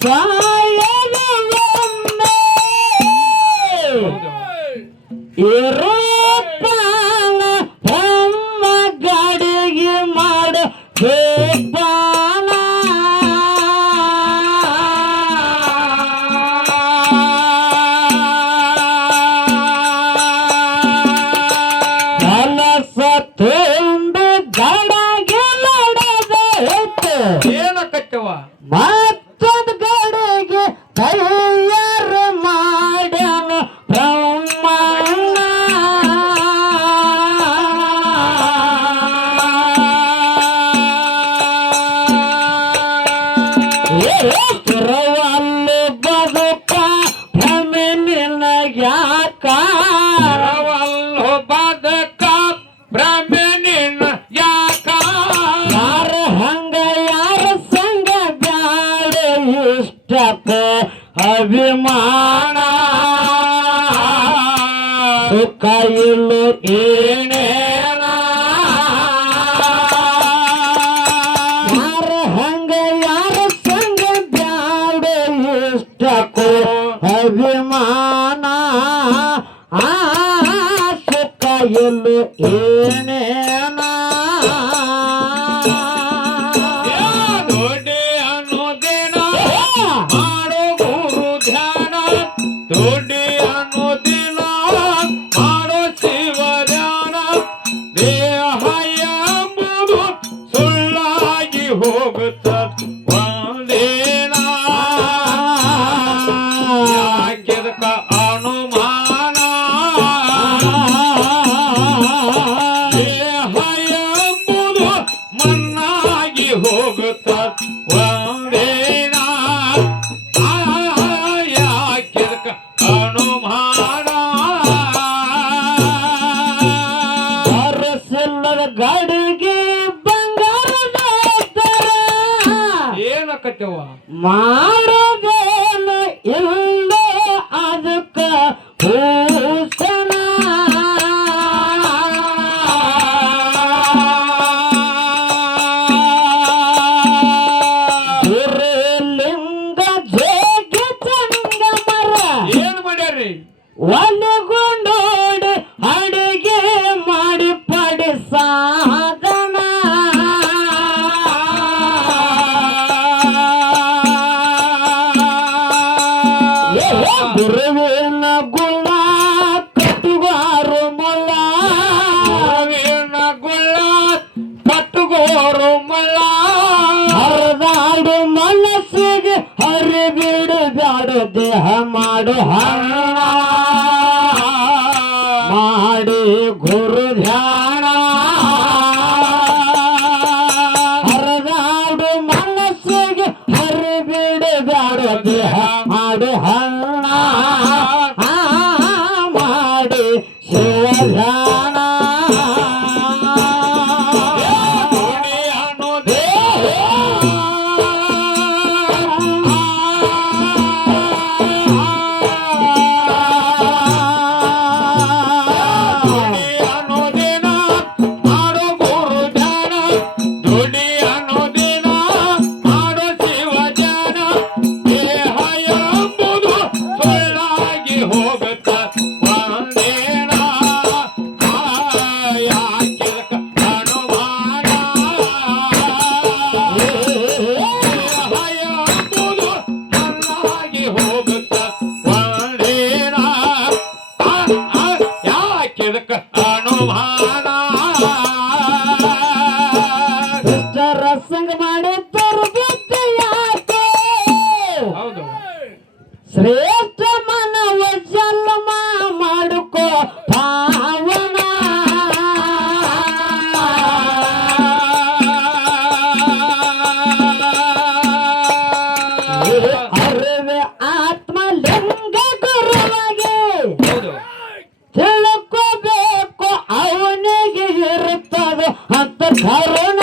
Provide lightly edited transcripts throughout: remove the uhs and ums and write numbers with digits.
ಸಾಯಲೊಮ್ಮೆ ಇರೋ ಪ್ರಾಣ ಬ್ರಹ್ಮ ಗಡಿಗೆ ಮಾಡ ಬೇಪಾನ ಕಲಸ ತುಂಬಿ ಗಡಗೆ ನಡೆದೈತೆ ಏನಕ್ಕತ್ತವ ಮತ್ತೊಂದು ಗಡಿಗೆ ತಯಾರು ಮಾಡ್ಯಾನ ಬ್ರಹ್ಮಣ್ಣ ತಿರುವಲ್ಲಿ ಬದುಕ ಭ್ರಮೆ ನಿನಗ್ಯಾಕ ಅಲ್ಲೋ ಬದಕ ಭ್ರಮೆ ನಿನ್ನ ಯಾಕ ಯಾರ ಹಂಗ ಯಾರ ಸಂಗ ಬ್ಯಾಡ ಇಷ್ಟಕ್ಕ ಅಭಿಮಾನ ಸುಖ ಇಲ್ಲು ಏನೇನ ಯಾರ ಹಂಗ ಯಾರ ಸಂಗ ಬ್ಯಾಡ ಇಷ್ಟಕ್ಕೂ ಅಭಿಮಾನ ಆ ಸುಖ ಇಲ್ಲು ಏನೇನ ದೊಡ್ಡೆ ಅನ್ನೋದೇನ ಮಾಡೋ ಗುರು ಧ್ಯಾನ ದೊಡ್ಡೆ ಅನ್ನೋದಿನ ಮಾಡೋ ಶಿವ ಧ್ಯಾನ ದೇಹ ಎಂಬುದು ಸುಳ್ಳಾಗಿ ಹೋಗುತ್ತ ಒಂದೇನ ಯಾಕೆದಕ ಅನುಮಾನ ದೇಹ ಎಂಬುದು ಮಣ್ಣಾಗಿ ಹೋಗುತ್ತ ಒಂದೇನ ಯಾಕೆದಕ ಅನುಮಾನ ಅರಸಿಲ್ಲದ ಗಡಿಗೆ ಬಂಗಾರದ ತರ ಏನಕ್ಕತ್ತವ ಮಾಡೋದೇನು ಇಲ್ಲ ಅದಕ್ಕ ಭೂಷಣ ಗುರುಲಿಂಗ ಜೋಗಿ ಚಂಗಮರ ಏನ್ ಮಾಡ್ಯಾರ್ರಿ ಒಲೆಗೊಂಡೋಡಿ ಅಡಿಗೆ ಮಾಡಿ ಪಡಿ ಸಾಧನ ಗುರುವಿನ ಗುಣ ಕಟ್ಟುಗಾರು ಮಲ್ಲ ಗುರುವಿನ ಗುಳ್ಳ ಕಟ್ಟುಗೋರು ಮಲ್ಲ ಹರಿದಾಡು ಮನಸ್ಸಿಗೆ ಹರಿಬಿಡು ಬ್ಯಾಡು ದೇಹ ಮಾಡು ಹಣ ಮಾಡಿ ಗುರು ಧ್ಯಾನ ಹರಿದಾಡು ಮನಸ್ಸಿಗೆ ಹರಿಬಿಡು ಬ್ಯಾಡು ದೇಹ ಮಾಡು ಹಣ ಮಾಡಿ ಶಿವ ಧ್ಯಾನ ನುಡಿ ಅನ್ನೋದೇ ನುಡಿ ಅನ್ನೋದಿನ ಮಾಡೋ ಗುರು ಧ್ಯಾನ ನುಡಿ ಅನ್ನೋದಿನ ಮಾಡೋ ಶಿವ ಧ್ಯಾನ ದೇಹ ಎಂಬುದು ಸುಳ್ಳಾಗಿ ಹೋಗುತ್ತ ಒಂದೇನ ಯಾಕಿದಕ ಅನುಮಾನ ದೇಹ ಎಂಬುದು ಸುಳ್ಳಾಗಿ ಹೋಗುತ್ತ ಒಂದೇನ ಯಾಕಿದಕ ಅನುಮಾನ ದುಷ್ಟರ ಸಂಗ ಮಾಡಿ ತರಬೇತಿ ಯಾಕೆ ಹೌದು ಶ್ರೇಷ್ಠ ಮನವ ಜನ್ಮ ಮಾಡುಕೋ ಪಾವನ ಅರಿವೆ ಆತ್ಮಲಿಂಗ ಗುರುವಾಗಿ ಹೌದು ತಿಳ್ಕೋಬೇಕು ಅವನಿಗೆ ಇರುತ್ತದ ಅಂತ ಕರುಣ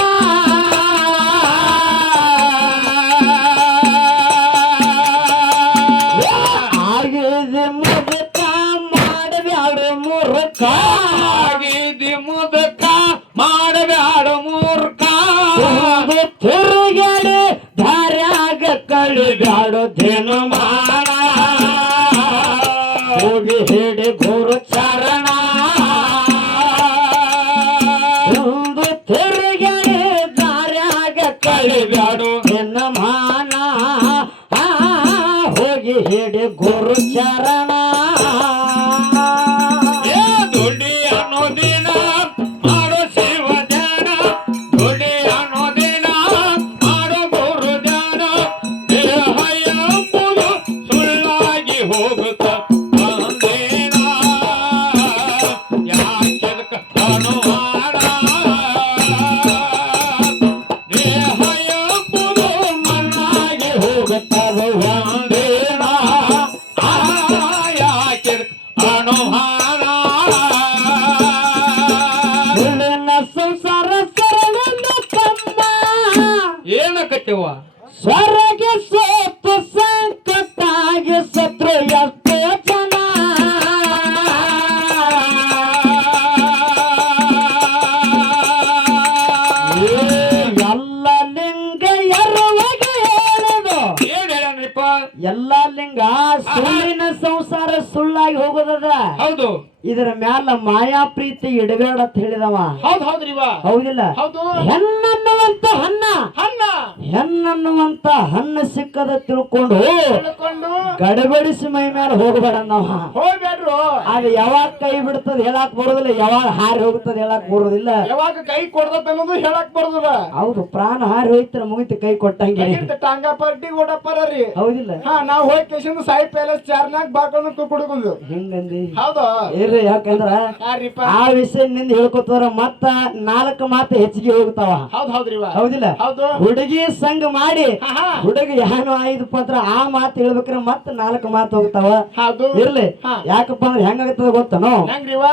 ದಿನಮಾನ ಹೋಗಿ ಹಿಡಿ ಗುರು ಚರಣ ಒಂದು ತಿರುಗಿ ದಾರ್ಯಾಗ ಕಳಿಬ್ಯಾಡು ದಿನಮಾನ ಹೋಗಿ ಹಿಡಿ ಗುರು ಚರಣ ಏ ದುಡಿ ಅನ್ನೋದಿನ ಮಾಡೋ ಶಿವ ಧ್ಯಾನ ದುಡಿ ಅನ್ನೋದಿನ ಮಾಡೋ ಗುರು ಧ್ಯಾನ ದೇಹ ಎಂಬುದು ಸುಳ್ಳಾಗಿ ಹೋಗುತ್ತ ಬಂದೇನ ಯಾಕೆದಕ ಅನುಮಾನ ದೇಹ ಎಂಬುದು ಮಣ್ಣಾಗಿ ಹೋಗುತ್ತದೆ ಒಂದೇನ ಯಾಕೆದಕ ಅನುಮಾನ ಸುಳ್ಳಿನ ಸಂಸಾರ ಸರಳನ ತಮ್ಮ ಏನಕತ್ತೇವ ಸ್ವರ್ಗ ಸೋತು ಸಂಕಟಾಗಿ ಸತ್ರು ಎಷ್ಟೋ ಜನ ಎಲ್ಲ ಲಿಂಗ ಎರವಾಗಿ ಹೇಳಿದು ಏನ್ ಹೇಳ್ಯಾನ್ರಿಪ್ಪ ಎಲ್ಲ ಲಿಂಗ ಸುಳ್ಳಿನ ಸಂಸಾರ ಸುಳ್ಳಾಗಿ ಹೋಗೋದದ ಹೌದು ಇದರ ಮ್ಯಾಲ ಮಾಯಾ ಪ್ರೀತಿ ಇಡಬೇಡ ಅಂತ ಹೇಳಿದವ ಹೌದ್ರಿವ ಹೌದಿಲ್ಲ ಹೌದು ಹೆಣ್ಣನ್ನುವಂತ ಹಣ್ಣ ಅನ್ನ ಹೆಣ್ಣನ್ನುವಂತ ಹಣ್ಣು ಸಿಕ್ಕದ ತಿಳ್ಕೊಂಡು ತಿಳ್ಕೊಂಡು ಗಡಬಡಿಸಿ ಮೈ ಮೇಲೆ ಹೋಗಬೇಡ ನಾವ ಹೋಗ್ಬೇಡ್ರು ಅದು ಯಾವಾಗ ಕೈ ಬಿಡ್ತದ ಹೇಳಕ್ ಬರೋದಿಲ್ಲ ಯಾವಾಗ ಹಾರಿ ಹೋಗ್ತದ ಹೇಳಕ್ ಬರೋದಿಲ್ಲ ಯಾವಾಗ ಕೈ ಕೊಡ್ದತ್ತ ಅನ್ನೋದು ಹೇಳಕ್ ಬರೋದಿಲ್ಲ ಹೌದು ಪ್ರಾಣ ಹಾರಿ ಹೋಯ್ತರ ಮುಗಿತು ಕೈ ಕೊಟ್ಟಂಗೆ ಟಾಂಗಾ ಪಾರ್ಟಿ ಓಡಪ್ಪರಿ ಹೌದಿಲ್ಲ ಹಾ ನಾವ್ ಹೋಗಿ ಕೇಶನ್ ಸಾಯಿ ಪ್ಯಾಲೇಸ್ ಚಾರ್ನಾಗ್ ಬಾಕೊಂಡು ಕುಡ್ಕೊಂಡು ಹಿಂಗಂದಿ ಹೌದು ಇರ್ರಿ ಯಾಕಂದ್ರ ಯಾರಿಪ್ಪ ಆ ವಿಷಯ ನಿಂದ ಹೇಳ್ಕೊತವ್ರ ಮತ್ತ 4 ಮಾತು ಹೆಚ್ಚಿಗೆ ಹೋಗ್ತಾವ ಹೌದ್ರಿವ ಹೌದಿಲ್ಲ ಹೌದು ಹುಡುಗಿ ಸಂಘ ಮಾಡಿ ಹಾ ಹುಡುಗ ಏನು ಆಯ್ತು ಪತ್ರ ಆ ಮಾತು ಹೇಳ್ಬೇಕ್ರೆ ಮತ್ತ 4 ಮಾತು ಹೋಗ್ತಾವ ಹೌದು ಇರ್ಲಿ ಹಾ. ಯಾಕಪ್ಪ ಅಂದ್ರೆ ಹೆಂಗಾಗ್ತದ ಗೊತ್ತನೋ ಹೆಂಗ್ರಿವ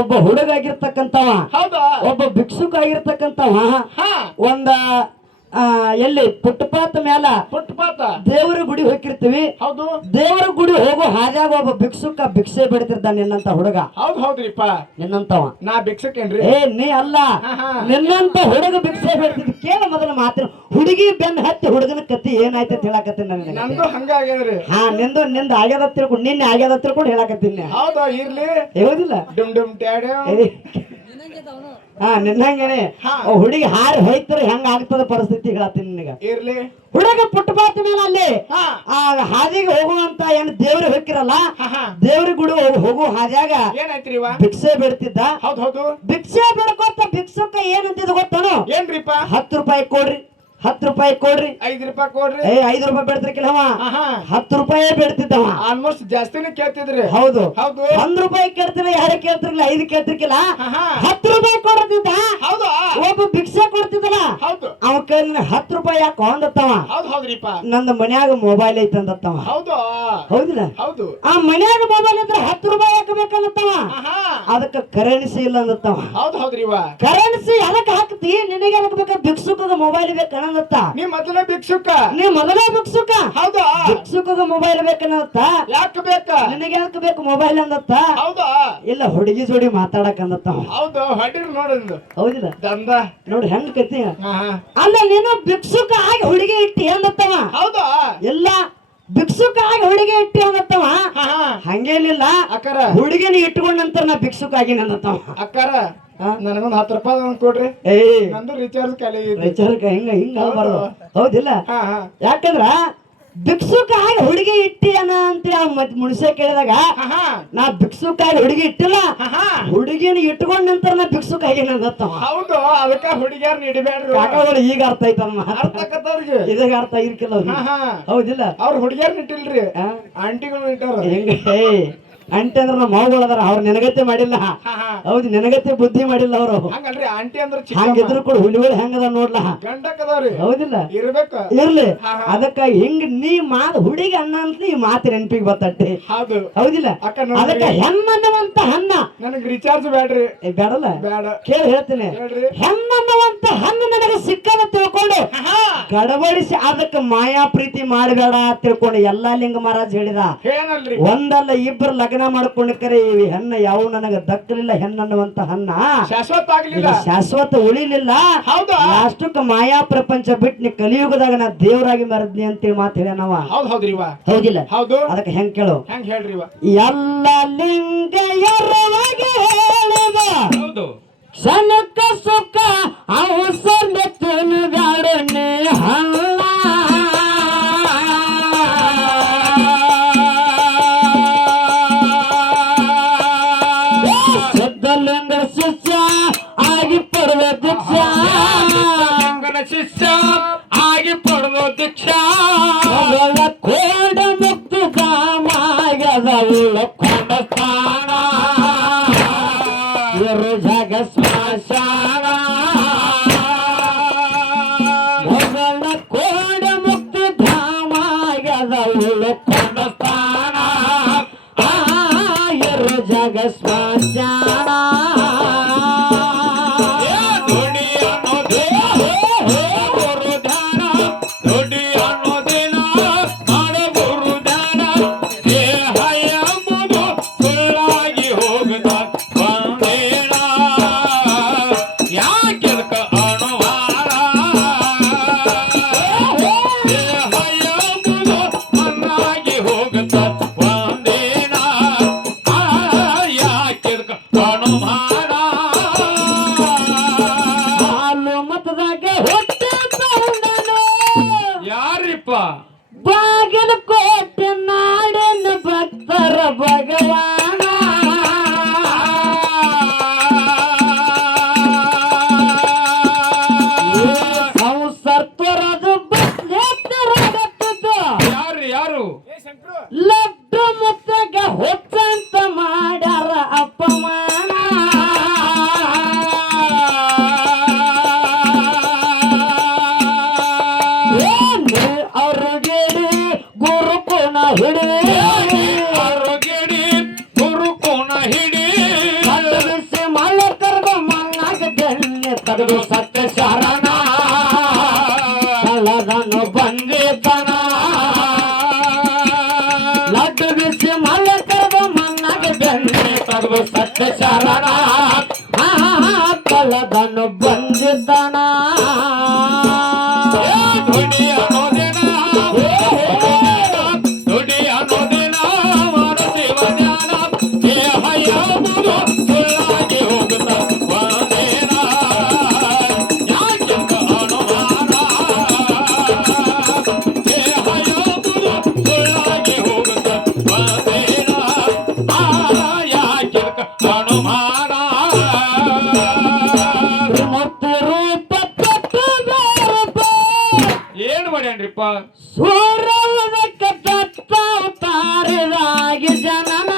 ಒಬ್ಬ ಹುಡುಗ ಆಗಿರ್ತಕ್ಕಂತವ ಹೌದು ಒಬ್ಬ ಭಿಕ್ಷುಕ ಆಗಿರ್ತಕ್ಕಂತವ ಹಾ ಒಂದ ಎಲ್ಲಿ ಫುಟ್ಪಾತ್ ಮ್ಯಾಲ ಫುಟ್ಪಾತ್ ದೇವರ ಗುಡಿ ಹೋಗಿರ್ತೀವಿ ಹೌದು ದೇವರ ಗುಡಿ ಹೋಗೋ ಹಾದ್ಯಾಗ ಒಬ್ಬ ಭಿಕ್ಷುಕ ಭಿಕ್ಷೆ ಬಿಡ್ತಿರ್ತಾನ ನಿನ್ನಂತ ಹುಡುಗ ಹೌದ್ರಿಪ್ಪ ನಿನ್ನಂತವ ನಾ ಭಿಕ್ಷಕೇನ್ರಿ ಏ ನೀ ಅಲ್ಲ ನಿನ್ನಂತ ಹುಡುಗ ಭಿಕ್ಷೆ ಬಿಡ್ತಿದ್ ಕೇಳ ಮೊದಲ ಮಾತಿನ ಹುಡುಗಿ ಬೆನ್ನ ಹತ್ತಿ ಹುಡುಗನ ಕತ್ತಿ ಏನಾಯ್ತು ಅಂತ ಹೇಳಕತ್ತೀನಿ ನನಗೆ ನಂದು ಹಂಗಾಗ್ಯದ್ರಿ ಹಾ ನಿಂದ ಆಗ್ಯದ ತಿಳ್ಕೊಂಡು ನಿನ್ನೆ ಆಗ್ಯದ ತಿಳ್ಕೊಂಡು ಹೇಳಕತ್ತೀನಿ ಹೌದಾ ಇರ್ಲಿ ಹೇಳುದಿಲ್ಲ ಡುಮ್ ಡುಮ್ ಟ್ಯಾಡ್ಯೋ ಹಾ ನಿನ್ನಂಗೇನೆ ಹಾ. ಹುಡುಗಿ ಹಾರಿ ಹೋಯ್ತಾರೆ ಹೆಂಗ ಆಗ್ತದ ಪರಿಸ್ಥಿತಿ ಹೇಳತ್ತೀನಿ ನಿನಗ ಇರ್ಲಿ ಹುಡುಗ ಫುಟ್ಪಾತ್ ಮೇಲೆ ಅಲ್ಲಿ ಹಾ ಆ ಹಾದಿಗೆ ಹೋಗುವಂತ ಏನ್ ದೇವ್ರ ಹೋಗಿರಲ್ಲ ಹಾ ದೇವ್ರ ಗುಡಿ ಹೋಗೋ ಹಾದ್ಯಾಗ ಏನಾಯ್ತ್ರಿವ ಭಿಕ್ಷೆ ಬಿಡ್ತಿದ್ದ ಹೌದು ಭಿಕ್ಷೆ ಬಿಡ್ಕೊತ ಭಿಕ್ಷುಕ ಏನಂತಿದ್ ಗೊತ್ತಾನು ಏನ್ರಿಪ್ಪ 10 ರೂಪಾಯಿ ಕೊಡ್ರಿ 10 ರೂಪಾಯಿ ಕೊಡ್ರಿ 5 ರೂಪಾಯಿ ಕೊಡ್ರಿ 5 ರೂಪಾಯಿ ಬಿಡ್ತಿರ್ಕಿಲ್ಲವ ಹಾ 10 ರೂಪಾಯಿ ಬೇಡ್ತಿದ್ದವ ಆಲ್ಮೋಸ್ಟ್ ಜಾಸ್ತಿನೇ ಕೇಳ್ತಿದ್ರಿ ಹೌದು ಹೌದು 1 ರೂಪಾಯಿ ಕೇಳ್ತಿಲ್ಲ 2 ಕೇಳ್ತಿರ್ಲಿಲ್ಲ 5 ಕೇಳ್ತಿರ್ಕಿಲ್ಲ ಹಾ 10 ರೂಪಾಯಿ ಕೊಡ್ತಿದ್ದ ಹೌದು ಒಬ್ಬ ಭಿಕ್ಷೆ ಕೊಡ್ತಿದ್ದಲ್ಲ ಹೌದು ಅವ ಕೈಲಿನ 10 ರೂಪಾಯಿ ಯಾಕೆ ಅಂದತ್ತವ ಹೌದ್ರಿಪ್ಪ ನಂದು ಮನ್ಯಾಗ ಮೊಬೈಲ್ ಐತೆ ಅಂದತ್ತವ ಹೌದು ಹೌದಿಲ್ಲ ಹೌದು ಆ ಮನ್ಯಾಗ ಮೊಬೈಲ್ ಇದ್ರೆ 10 ರೂಪಾಯಿ ಯಾಕೆ ಬೇಕನ್ನತ್ತವ ಹಾ ಅದಕ್ಕ ಕರೆನ್ಸಿ ಇಲ್ಲ ಅಂದತ್ತವ ಹೌದ್ರಿವ ಕರೆನ್ಸಿ ಅದಕ್ಕೆ ಹಾಕ್ತಿ ನಿನಗೆ ಅದಕ್ಕೆ ಬೇಕಾ ಭಿಕ್ಷುಕದ ಮೊಬೈಲ್ ಬೇಕನ್ನತ್ತ ನೀ ಮೊದಲೇ ಭಿಕ್ಷುಕ ನೀ ಮೊದಲೇ ಭಿಕ್ಷುಕ ಹೌದಾ ಭಿಕ್ಷುಕದ ಮೊಬೈಲ್ ಬೇಕನ್ನತ್ತ ಯಾಕೆ ಬೇಕ ನಿನಗೆ ಅದಕ್ಕೆ ಬೇಕು ಮೊಬೈಲ್ ಅಂದತ್ತ ಹೌದಾ ಇಲ್ಲ ಹುಡುಗಿ ಜೋಡಿ ಮಾತಾಡಕ್ ಅಂದತ್ತವ ಹೌದು ಹೊಡಿರ್ ನೋಡಿಂದು ಹೌದಿಲ್ಲ ದಂದ ನೋಡಿ ಹೆಂಗ್ ಕತ್ತಿ ಹಾ ಅಲ್ಲ ನೀನು ಭಿಕ್ಷುಕ ಆಗಿ ಹುಡುಗಿ ಇಟ್ಟಿ ಅಂದತ್ತವ ಹೌದಾ ಎಲ್ಲ ಭಿಕ್ಷುಕ ಆಗಿ ಹುಡುಗಿ ಇಟ್ಟಿ ಅಂದತ್ತವ ಹಾ ಹಂಗೇನಿಲ್ಲ ಅಕ್ಕಾರ ಹುಡುಗಿನ ಇಟ್ಕೊಂಡ ನಂತರ ನಾ ಭಿಕ್ಷುಕ ಆಗಿನ ಅಂದತ್ತವ ಅಕ್ಕಾರ ನನಗೊಂದು 10 ರೂಪಾಯಿ ಕೊಡ್ರಿ ಏಯ್ ನಂದು ರಿಚಾರ್ಜ್ ಖಾಲಿ ಇದೆ ವಿಚಾರಕ್ಕೆ ಹಿಂಗ ಆಗ್ಬಾರ್ದು ಹೌದಿಲ್ಲ ಹಾ ಹಾ ಯಾಕಂದ್ರ ಭಿಕ್ಷುಕ ಆಗಿ ಹುಡುಗಿ ಇಟ್ಟಿ ಅನ್ನ ಅಂತ ಮುನ್ಸೆ ಕೇಳಿದಾಗ ಹಾ ನಾ ಭಿಕ್ಷುಕ ಆಗಿ ಹುಡುಗಿ ಇಟ್ಟಿಲ್ಲ ಹಾ ಹುಡುಗಿನ ಇಟ್ಕೊಂಡ ನಂತರ ನಾ ಭಿಕ್ಷುಕ ಆಗಿನ ಅಂದತ್ತವ ಹೌದು ಅದಕ್ಕ ಹುಡುಗಿಯಾರ ನಿಡಿಬೇಡ್ರಿ ಕಾಕಗಳು ಈಗ ಅರ್ಥ ಐತಮ್ಮ ಅರ್ಥಕತ್ತವ್ರಿಗೆ ಇದಾಗ ಅರ್ಥ ಇರ್ಕಿಲ್ಲ ಅವ್ರಿಗೆ. ಹಾ ಹೌದಿಲ್ಲ ಅವ್ರ ಹುಡುಗಿಯಾರ ನಿಟ್ಟಿಲ್ರಿ ಆ? ಆಂಟಿಗಳು ನಿಟ್ಟಾರ ಹೆಂಗ ಅಂಟಿ ಅಂದ್ರ ನಮ್ಮ ಮಾವುಗಳು ಅದಾರ ಅವ್ರ ನೆನಗತ್ತೆ ಮಾಡಿಲ್ಲ ಹಾ ಹಾ ಹೌದು ನೆನಗತ್ತೆ ಬುದ್ಧಿ ಮಾಡಿಲ್ಲ ಅವರು ಹಂಗಲ್ರಿ ಆಂಟಿ ಅಂದ್ರ ಹಂಗಿದ್ರು ಕೂಡ ಹುಲಿಗಳು ಹೆಂಗದ ನೋಡ್ಲಾ ಗಂಡಕ್ಕದವ್ರಿ ಹೌದಿಲ್ಲ ಇರ್ಬೇಕ ಇರ್ಲಿ ಹಾ, ಹಾ. ಅದಕ್ಕ ಹಿಂಗ್ ನೀ ಹುಡುಗಿ ಅನ್ನ ಅಂತ ಈ ಮಾತು ನೆನಪಿಗೆ ಬರ್ತಟ್ಟೆ ಹೌದು ಹೌದಿಲ್ಲ ಅಕ್ಕ ನೋಡ್ರಿ. ಅದಕ್ಕ ಹೆಣ್ಣನ್ನುವಂತ ಹಣ್ಣ ನನಗ್ ರಿಚಾರ್ಜ್ ಬ್ಯಾಡ್ರಿ ಬೇಡಲ್ಲ ಬ್ಯಾಡ ಕೇಳಿ ಹೇಳ್ತೀನಿ ಹೇಳ್ರಿ ಹೆಣ್ಣನ್ನುವಂತ ಹಣ್ಣು ನನಗೆ ಸಿಕ್ಕದ ತಿಳ್ಕೊಂಡು ಹಾ ಗಡಬಡಿಸಿ ಅದಕ್ಕೆ ಮಾಯಾ ಪ್ರೀತಿ ಮಾಡಬೇಡ ತಿಳ್ಕೊಂಡು ಎಲ್ಲಾ ಲಿಂಗ ಮಹಾರಾಜ್ ಹೇಳಿದ ಏನಲ್ರಿ ಒಂದಲ್ಲ ಇಬ್ಬರು ಲಗ್ನ ಲಗ್ನ ಮಾಡ್ಕೊಂಡ್ಕರೆ ಈ ಹೆಣ್ಣ ಯಾವ ನನಗ ದಕ್ಕಲಿಲ್ಲ ಹೆಣ್ಣನ್ನುವಂತ ಹಣ್ಣ ಶಾಶ್ವತ ಆಗ್ಲಿಲ್ಲ, ಇದು ಶಾಶ್ವತ ಉಳಿಲಿಲ್ಲ. ಹೌದಾ? ಅಷ್ಟಕ್ಕ ಮಾಯಾ ಪ್ರಪಂಚ ಬಿಟ್ಟು ನೀ ಕಲಿಯುಗದಾಗ ನಾ ದೇವರಾಗಿ ಮೆರದ್ನಿ ಅಂತೇಳಿ ಮಾತು ಹೇಳ್ಯಾನವ. ಹೌದ್ರಿವ, ಹೌದಿಲ್ಲ? ಹೌದು. ಅದಕ್ಕೆ ಹೆಂಗ್ ಕೇಳು, ಹೆಂಗ್ ಹೇಳ್ರಿವ? ಎಲ್ಲ ಲಿಂಗ ಎರವಾಗಿ ಹೇಳಿದ ಹೌದು. ಕ್ಷಣಕ್ಕ ಸುಖ ಅವಸರ ತಿರುಗಾಡನೆ ಹಲ್ಲ ಸಿದ್ಧಲಿಂಗ ಶಿಷ್ಯ ಆಗಿ ಪಡುವ ದೀಕ್ಷಾ, ಶಿಷ್ಯ ಆಗಿ ಪಡೆದು ದೀಕ್ಷಾ, ಕೋಡ ಮುಕ್ತಿ ಧಾಮಾಗದ ಉಳ್ಕೊಂಡ ಸ್ಥಾನ ಇರು ಜಗ ಸ್ಮಶಾನ. ಮೊದಲ ಕೋಡ ಮುಕ್ತಿ ಧಾಮಾಗದ ಉಳ್ಕೊಂಡ ಸ್ಥಾನ ಇರು ಜಗ ಸ್ಮಶಾನ. ಯಾರಿಪ್ಪ? ಬಾಗಲಕೋಟೆ ನಾಡಿನ ಭಕ್ತರ ಭಗವಾನ ಸಂಸಾರ ತೊರೆದು ಬಸ್ಲೆತ್ತರಾಗತ್ತಿದ್ದು ಯಾರು? ಲಡ್ಡು ಮುತ್ತಗ ಹೊಚ್ಚಂತ ಮಾಡ್ಯಾರ ಅಪಮಾನ. ಗುರುಕೋನ ಹಿಡಿ ಗುರುಕೋನ ಹಿಡಿ ಬಿಸಿ ಮಲ್ಲ ಕರೆದು ಮಣ್ಣಾಗ ಬೆಣ್ಣೆ ತೆಗೆದು ಸತ್ಯ ಶರಣ ಕಳ್ಳದನ್ನು ಬಂದಿತನ. ಲಡ್ಡು ಬಿಸಿ ಮಲ್ಲ ಕರೆದು ಮಣ್ಣಾಗ ಬೆಣ್ಣೆ ತೆಗೆದು ಸತ್ಯ ಶರಣ ಕಳ್ಳದನ್ನು ಬಂದಿತನ. ಏನ್ ಮಾಡ್ಯಾನ್ರಿಪ್ಪ? ಸೂರ್ಯದಕ್ಕ ತಾರಿದಾಗಿ ಜನನ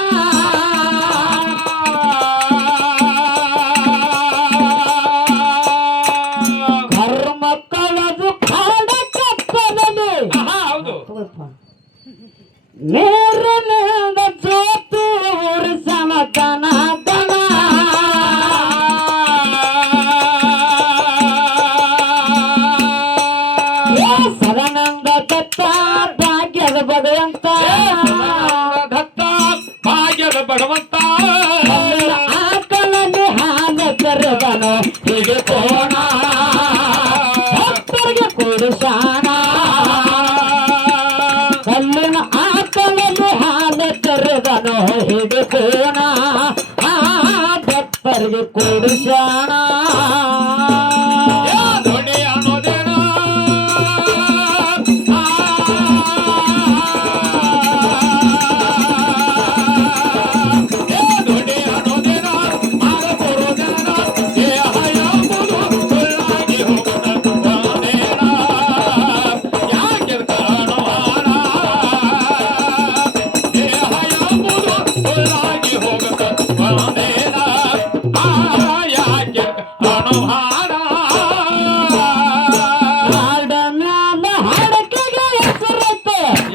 ಕರ್ಮ ಕಳೆದು ಕಾಡ ಕಪ್ಪಲದು. ಹೌದು. ನೇರನಿಂದ ಜೋತು ಉರಿಸನ ದನ ದನ ಸದಾನಂದ ದತ್ತ ಭಾಗ್ಯದ ಭಗವಂತ ಭಾಗ್ಯದ ಭಗವಂತ ಆಕಲಲ್ಲಿ ಹಾನ ಕರೆದನು ಹೀಗೆ ಕೋಣ ಭಕ್ತರಿಗೆ ಕೊಡಿಸಾನ. ಕಲ್ಲಿನ ಆಕಲಲ್ಲಿ ಹಾನ ಕರೆದನು ಹೀಗೆ ಕೋಣ ಭಕ್ತರಿಗೆ ಕೊಡಿಸಾನ.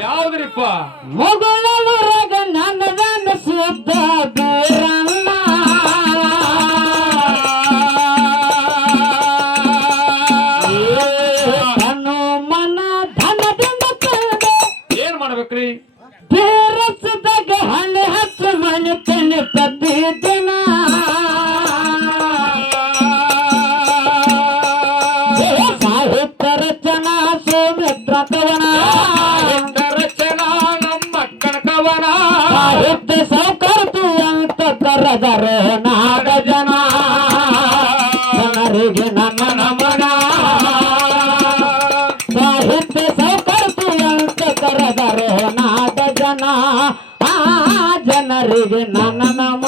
ಯಾವ್ದ್ರಿಪ್ಪ? ಮೊಗಳೂರಾಗ ನನ್ನ ಶುದ್ಧ ಬೀರಣ್ಣ ಹನುಮನ ಧನದಿಂದ ಕಂಡು ಏನ್ ಮಾಡ್ಬೇಕ್ರಿ? ಬೇರಸದಾಗ ಹಣ್ಣೆ ಹಚ್ಚ ಮನೆ ಕವನ ರಚನಾ ನಮ್ಮ ಕನಕವನ ಸಾಹಿತ್ಯ ಸೌಕರ್ತಿ ಅಂತ ಕರೆದರು ನಾಡ ಜನ ಜನರಿಗೆ ನನ್ನ ನಮನ ಸಾಹಿತ್ಯ ಸೌಕರ್ತಿ ಅಂತ ಕರೆದರು ನಾಡ ಜನ ಜನರಿಗೆ ನನ್ನ ನಮನ